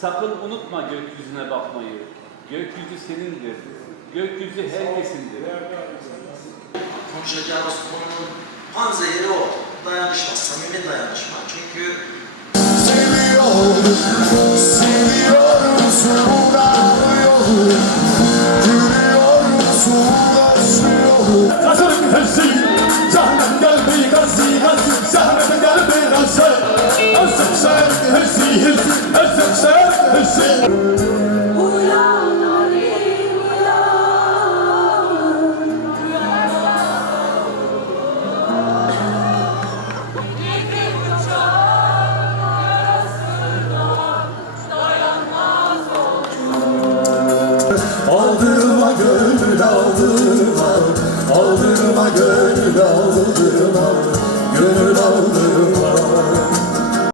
Sakın unutma gökyüzüne bakmayı. Gökyüzü senindir. Gökyüzü herkesindir. Konuşacağımız konunun panzehiri o. Dayanışma, samimi dayanışma. Çünkü seviyorum, seviyorum, sulanıyorum. Gülüyorum, sulanıyorum. Kasım hepsi, cehennem geldi, gazi, gazi, cehennem geldi, gazi. Asık sen, hepsi, hepsi, asık sen. Aldırın